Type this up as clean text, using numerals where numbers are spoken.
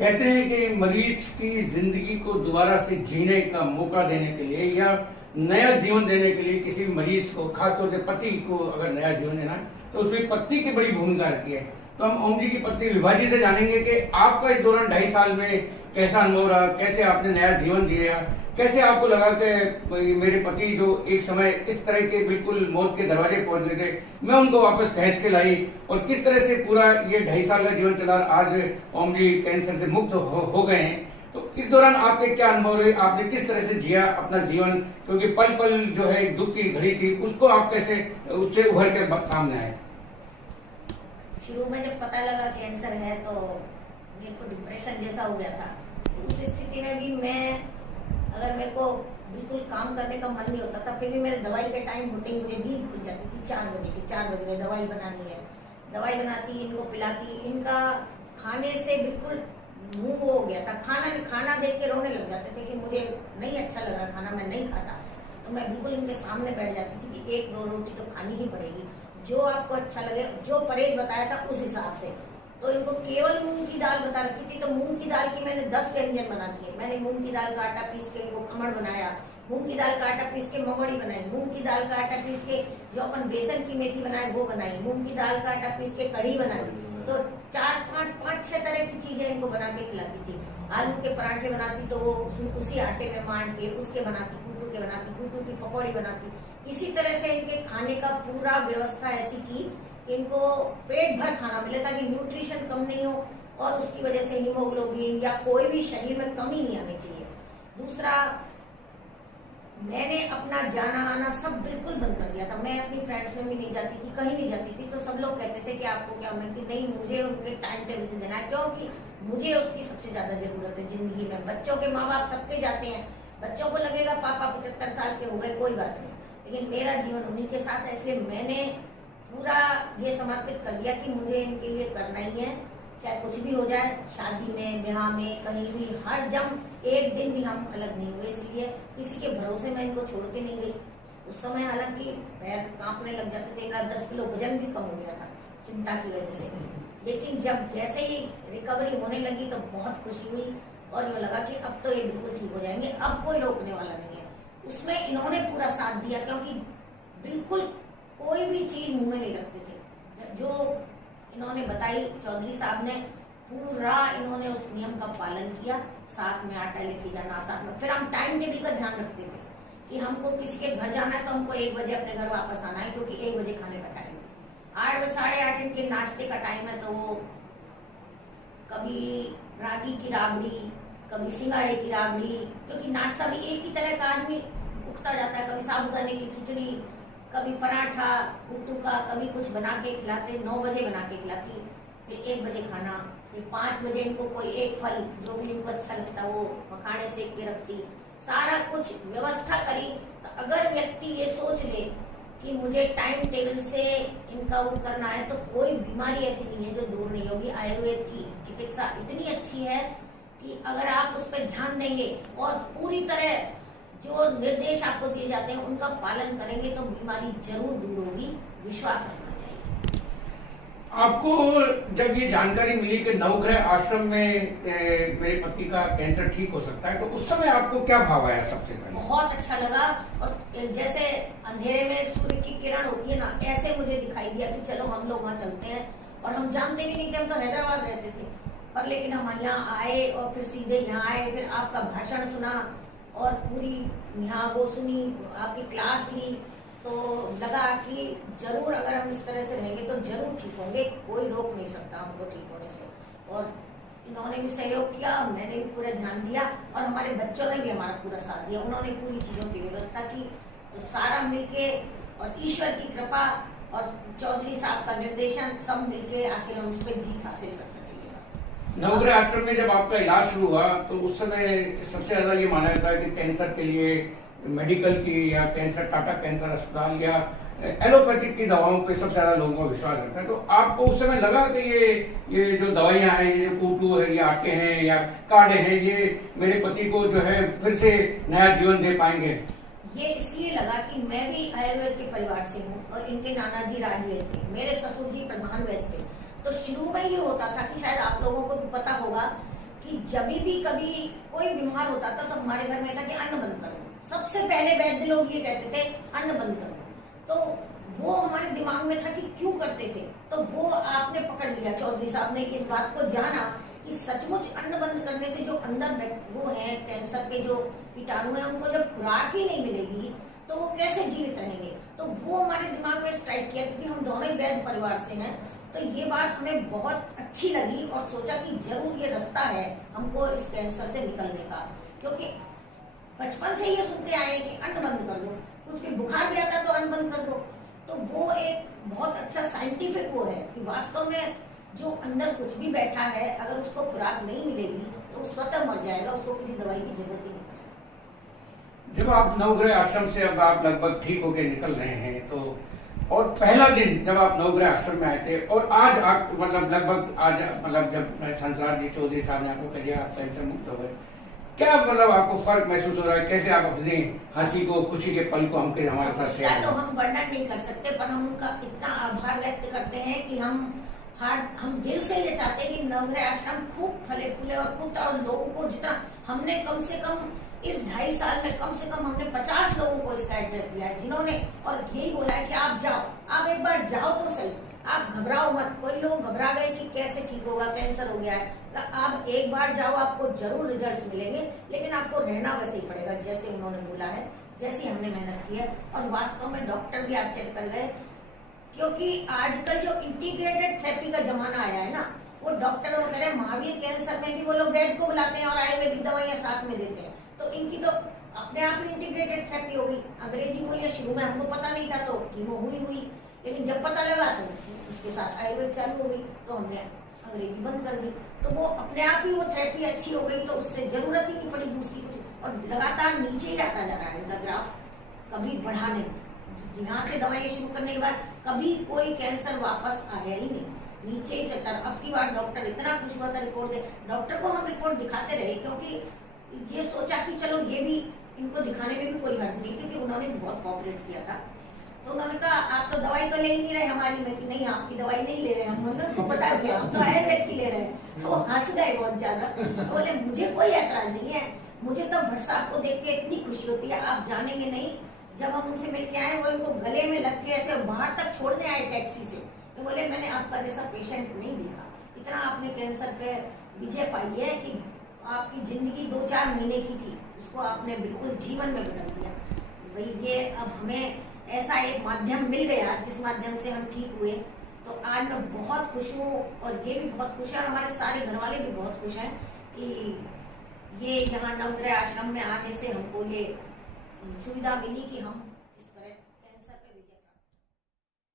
कहते हैं कि मरीज की जिंदगी को दोबारा से जीने का मौका देने के लिए या नया जीवन देने के लिए किसी मरीज को, खासतौर से पति को अगर नया जीवन देना है तो उसमें पत्नी की बड़ी भूमिका रहती है। तो हम ओम जी की पत्नी विभा जी से जानेंगे कि आपका इस दौरान 2.5 साल में कैसा अनुभव रहा, कैसे आपने नया जीवन दिया, कैसे आपको लगा कि मेरे पति जो एक समय इस तरह के बिल्कुल मौत के दरवाजे पहुंच गए थे, मैं उनको वापस खींच के लाई, और किस तरह से पूरा ये 2.5 साल का जीवन चला, आज ओम जी कैंसर से मुक्त हो गए हैं। तो इस दौरान आपके क्या अनुभव रहे, आपने किस तरह से जिया अपना जीवन, क्योंकि पल पल जो है दुख की घड़ी थी, उसको आप कैसे उससे उभर के सामने आए? शुरू में जब पता लगा कैंसर है तो मेरे को डिप्रेशन जैसा हो गया था। उस स्थिति में भी मैं, अगर मेरे को बिल्कुल काम करने का मन नहीं होता था, फिर भी मेरे दवाई के टाइम होते ही मुझे नींद खुल जाती थी 4 बजे की। 4 बजे दवाई बनानी है, दवाई बनाती, इनको पिलाती, इनका खाने से बिल्कुल मुंह हो गया था। खाना देख के रोने लग जाते थे कि मुझे नहीं अच्छा लग रहा खाना, मैं नहीं खाता। तो मैं बिल्कुल इनके सामने बैठ जाती थी कि 1 रोटी तो खानी ही पड़ेगी, जो आपको अच्छा लगे, जो परहेज बताया था उस हिसाब से। तो इनको केवल मूंग की दाल बता रखी थी, तो मूंग की दाल की मैंने 10 व्यंजन बना दिए। मैंने मूंग की दाल का आटा पीस के इनको खमण बनाया, मूंग की दाल का आटा पीस के मगोड़ी बनाई, मूंग की दाल का आटा पीस के जो अपन बेसन की मेथी बनाए वो बनाई, मूंग की दाल का आटा पीस के कढ़ी बनाई। तो 4-5-6 तरह की चीजें इनको बना के खिलाती थी। आलू के पराठे बनाती तो वो उसी आटे में मान के उसके बनाती, कूटू के बनाती, कूटू की पकौड़ी बनाती। इसी तरह से इनके खाने का पूरा व्यवस्था ऐसी की कि इनको पेट भर खाना मिले ताकि न्यूट्रिशन कम नहीं हो और उसकी वजह से हीमोग्लोबिन या कोई भी शरीर में कमी नहीं आनी चाहिए। दूसरा, मैंने अपना जाना आना सब बिल्कुल बंद कर दिया था। मैं अपनी फ्रेंड्स में भी नहीं जाती थी, कहीं नहीं जाती थी। तो सब लोग कहते थे कि आपको क्या, मैं कि नहीं, मुझे उनके टाइम टेबल से देना है, क्योंकि मुझे उसकी सबसे ज्यादा जरूरत है जिंदगी में। बच्चों के माँ बाप सबके जाते हैं, बच्चों को लगेगा पापा 75 साल के हो गए, कोई बात नहीं, लेकिन मेरा जीवन उन्हीं के साथ है। इसलिए मैंने पूरा ये समर्पित कर दिया कि मुझे इनके लिए करना ही है, चाहे कुछ भी हो जाए, शादी में, ब्याह में, कहीं भी, हर जम एक दिन भी हम अलग नहीं हुए। इसलिए किसी के भरोसे मैं इनको छोड़ के नहीं गई। उस समय हालांकि पैर कांपने लग जाते थे, मेरा 10 किलो वजन भी कम हो गया था चिंता की वजह से। लेकिन जब जैसे ही रिकवरी होने लगी तो बहुत खुशी हुई और ये लगा कि अब तो ये बिल्कुल ठीक हो जाएंगे, अब कोई रोकने वाला नहीं है। उसमें इन्होंने पूरा साथ दिया, क्योंकि बिल्कुल कोई भी चीज मुंह में नहीं रखते थे। जो इन्होंने बताई चौधरी साहब ने, पूरा इन्होंने उस नियम का पालन किया। साथ में आटा लेके जाना, साथ में, फिर हम टाइम टेबल का ध्यान रखते थे कि हमको किसी के घर जाना है तो हमको 1 बजे अपने घर वापस आना है, क्योंकि 1 बजे खाने का टाइम है। 8 बजे 8:30 इनके नाश्ते का टाइम है, तो वो कभी रागी की राबड़ी, कभी सिंगाड़े की राबड़ी, क्योंकि नाश्ता भी एक ही तरह का आदमी उठता जाता है, कभी साबूदाने की खिचड़ी, कभी पराठा कुट्टू का, कभी कुछ बना के खिलाते। 9 बजे बना के खिलाती, फिर 1 बजे खाना, फिर 5 बजे इनको कोई एक फल जो भी इनको अच्छा लगता वो मखाने सेक के रखती। सारा कुछ व्यवस्था करी। तो अगर व्यक्ति ये सोच ले कि मुझे टाइम टेबल से इनका वो करना है, तो कोई बीमारी ऐसी नहीं है जो दूर नहीं होगी। आयुर्वेद की चिकित्सा इतनी अच्छी है कि अगर आप उस पर ध्यान देंगे और पूरी तरह जो निर्देश आपको दिए जाते हैं उनका पालन करेंगे तो बीमारी जरूर दूर होगी। विश्वास रखना चाहिए। आपको जब ये जानकारी मिली कि नवग्रह आश्रम में मेरे पति का कैंसर ठीक हो सकता है, तो उस समय आपको क्या भाव आया? सबसे पहले बहुत अच्छा लगा, और जैसे अंधेरे में सूर्य की किरण होती है ना, ऐसे मुझे दिखाई दिया कि चलो हम लोग वहाँ चलते हैं। और हम जानते भी नहीं थे, हम तो हैदराबाद रहते थे, पर लेकिन हम यहाँ आए और फिर सीधे यहाँ आए, फिर आपका भाषण सुना और पूरी यहाँ वो सुनी, आपकी क्लास ली, तो लगा कि जरूर अगर हम इस तरह से रहेंगे तो जरूर ठीक होंगे। कोई रोक नहीं सकता हमको ठीक होने से। और इन्होंने भी सहयोग किया, मैंने भी पूरा ध्यान दिया, और हमारे बच्चों ने भी हमारा पूरा साथ दिया। उन्होंने पूरी चीजों की व्यवस्था की। तो सारा मिलके, और ईश्वर की कृपा और चौधरी साहब का निर्देशन, सब मिलके आखिर हम उस पर जीत हासिल कर सकेंगे। नवग्रह आश्रम में जब आपका इलाज शुरू हुआ तो उस समय सबसे ज्यादा ये माना जाता है कि कैंसर के लिए मेडिकल की या कैंसर, टाटा कैंसर अस्पताल या एलोपैथिक की दवाओं पे सबसे ज्यादा लोगों का विश्वास रहता है। तो आपको उस समय लगा कि ये जो दवाइयां हैं, ये कूटू है या आटे हैं या काढ़े हैं, ये मेरे पति को जो है फिर से नया जीवन दे पाएंगे? ये इसलिए लगा कि मैं भी आयुर्वेद के परिवार से हूँ और इनके नाना जी राजवैद्य थे, मेरे ससुर जी प्रधान वैद्य थे। तो शुरू में ये होता था कि शायद आप लोगों को भी पता होगा कि जब भी कभी कोई बीमार होता था तो हमारे घर में था कि अन्न बंद कर दो। सबसे पहले वैद्य लोग ये कहते थे अन्न बंद कर दो। तो वो हमारे दिमाग में था कि क्यों करते थे, तो वो आपने पकड़ लिया, चौधरी साहब ने इस बात को जाना कि सचमुच अन्न बंद करने से जो अंदर वो है कैंसर के जो कीटाणु है उनको जब खुराक ही नहीं मिलेगी तो वो कैसे जीवित रहेंगे। तो वो हमारे दिमाग में स्ट्राइक किया, क्योंकि हम दोनों ही वैद्य परिवार से हैं। तो ये बात हमें बहुत अच्छी लगी और सोचा कि जरूर ये रास्ता है हमको इस कैंसर से निकलने का, क्योंकि बचपन से ये सुनते आए कि अन्न बंद कर दो, कुछ भी बुखार भी आता तो अन्न बंद कर दो। तो वो एक बहुत अच्छा साइंटिफिक वो है कि वास्तव में जो अंदर कुछ भी बैठा है अगर उसको खुराक नहीं मिलेगी तो स्वतः मर जाएगा, उसको किसी दवाई की जरूरत ही नहीं पड़ेगी। जब आप नवग्रह आश्रम से अब आप लगभग ठीक होके निकल रहे हैं, तो और पहला दिन जब आप नवग्रह आश्रम में आए थे और आज आप मतलब लगभग आज मतलब जब संसार जी चौधरी साहब ने आपको कह दिया आप कैंसर मुक्त हो गए, क्या मतलब आपको फर्क महसूस हो रहा है? कैसे आप अपनी हंसी को, खुशी के पल को हमके हमारे साथ शेयर तो हम वर्णन नहीं कर सकते, पर हम उनका इतना आभार व्यक्त करते हैं कि हम दिल से ये चाहते हैं कि नवग्रह आश्रम खूब फले फूले और खूब, और लोगों को जितना हमने कम से कम इस 2.5 साल में कम से कम हमने 50 लोगों को इसका एड्रेस दिया है, जिन्होंने और यही बोला है कि आप जाओ, आप एक बार जाओ तो सही, आप घबराओ मत। कोई लोग घबरा गए कि कैसे ठीक होगा, कैंसर हो गया है, तो आप एक बार जाओ, आपको जरूर रिजल्ट्स मिलेंगे, लेकिन आपको रहना वैसे ही पड़ेगा जैसे उन्होंने बोला है, जैसी हमने मेहनत की है। और वास्तव में डॉक्टर भी आश्चर्य कर गए, क्योंकि आजकल जो इंटीग्रेटेड थेरेपी का जमाना आया है ना, वो डॉक्टर वगैरह महावीर कैंसर में भी वो लोग वैद्य को बुलाते हैं और आयुर्वेदिक दवाइयां साथ में देते हैं। तो इनकी तो अपने आप ही इंटीग्रेटेड थेरेपी हो गई। अंग्रेजी बोलिए, शुरू में हमको पता नहीं था तो कीमो हुई, लेकिन जब पता लगा तो उसके साथ आयुर्वेद चालू हो गई, तो हमने अंग्रेजी बंद कर दी। तो वो अपने आप ही वो थेरेपी अच्छी हो गई, तो उससे जरूरत ही नहीं पड़ी दूसरी कुछ, और लगातार नीचे जाता जा रहा है इनका ग्राफ, कभी बढ़ा नहीं। यहाँ से दवाइयाँ शुरू करने के बाद कभी कोई कैंसर वापस आया ही नहीं, नीचे ही चलता। अब की बार डॉक्टर इतना खुश हुआ था रिपोर्ट दे, डॉक्टर को हम रिपोर्ट दिखाते रहे, क्योंकि ये सोचा कि चलो ये भी इनको दिखाने में भी कोई हर्ज नहीं, क्योंकि उन्होंने बहुत कोऑपरेट किया था। तो उन्होंने कहा आप तो दवाई तो ले ही नहीं रहे हमारी में, कि नहीं आपकी दवाई नहीं ले रहे हम, उनको बता दिया हम तो आयुर्वेद की ले रहे हैं। तो वो हंस गए बहुत ज्यादा, बोले मुझे कोई ऐतराज नहीं है, मुझे तो भट्ट साहब को देख के इतनी खुशी होती है, आप जानेंगे नहीं। जब हम उनसे मिल के आए, वो इनको गले में लग के ऐसे बाहर तक छोड़ने आए टैक्सी से, तो बोले मैंने आपका जैसा पेशेंट नहीं देखा, इतना आपने कैंसर पे विजय पाई है कि आपकी जिंदगी 2-4 महीने की थी, उसको आपने बिल्कुल जीवन में बदल दिया। भाई ये अब हमें ऐसा एक माध्यम मिल गया जिस माध्यम से हम ठीक हुए, तो आज मैं बहुत खुश हूँ और ये भी बहुत खुश है और हमारे सारे घर वाले भी बहुत खुश हैं कि ये यहाँ नवग्रह आश्रम में आने से हमको ये सुविधा मिली कि हम